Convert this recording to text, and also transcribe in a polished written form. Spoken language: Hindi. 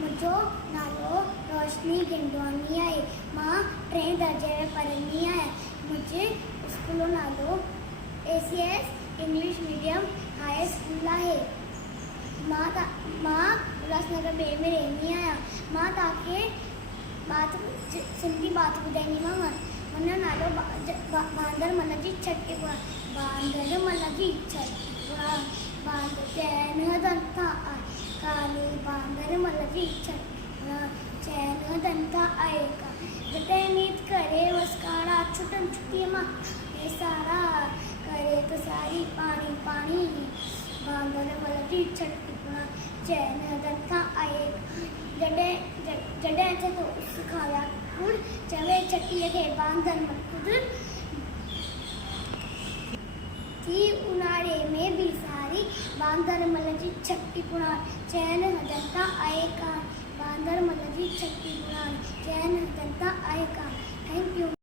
मुंहिंजो नालो रोशनी गिंडवानी आहे। मां 3 दर्जे में पढ़ंदी आहियां। मुंहिंजे स्कूल जो नालो ACS English medium high school आहे। मां उल्हासनगर 2 में रहंदी आहियां। मां तव्हांखे सिंधी बात ॿुधाईंदीमांव। मुंहिंजो नालो बांदरमल जी छठी पुराण। बांदरमल जी छठी पुराण बांदर चैन दंता काली बांदरमल जी छठी पुराण चैन दंता आए का जॾहिं नीत करे वसकारा छुटन छुट्टी मां हे सारा करे तो सारी पानी पानी बांदरमल जी छठी पुराण चैन दंता आए जॾहिं तो सिखाया गुड़ चवे छठीअ खे बांदरमल खुद थी उन्हारे में भी सारी बांदरमल जी छठी पुराण चैन दंता आए का बांदरमल जी छठी पुराण चैन दंता आए का। Thank you.